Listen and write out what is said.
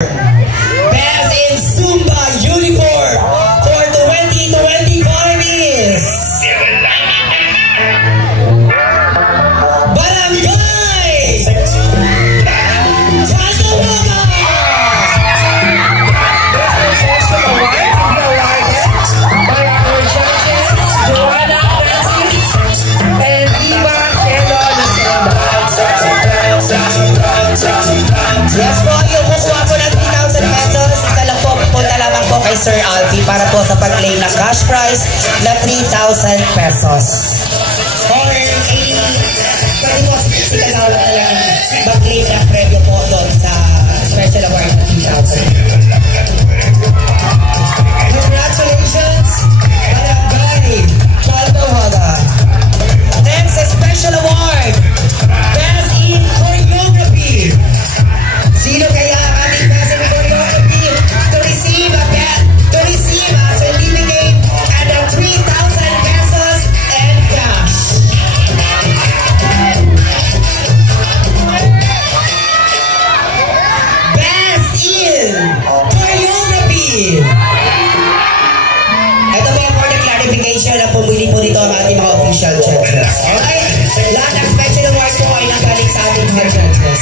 Best in Zumba uniform for 2025 is Barangay Tagawaga! Yes po, yung kukuha po ng 3,000 pesos, isa lang po, punta lamang po kay Sir Alfie para po sa pag-claim ng cash prize na 3,000 pesos. Or 80, pwede po si Kagawad na lang mag-claim ng premyo po doon sa special award na 3,000. Congratulations, Barangay Tagawaga. Next, a special award, Best in Choreography. Sino kaya ang ating best in choreography to receive a certificate and a 3,000 pesos and cash? Best in choreography. Ito po for the clarification na pumili po dito ang ating mga official judges. Okay? Lahat ng special award po ay nagaling sa ating mga judges.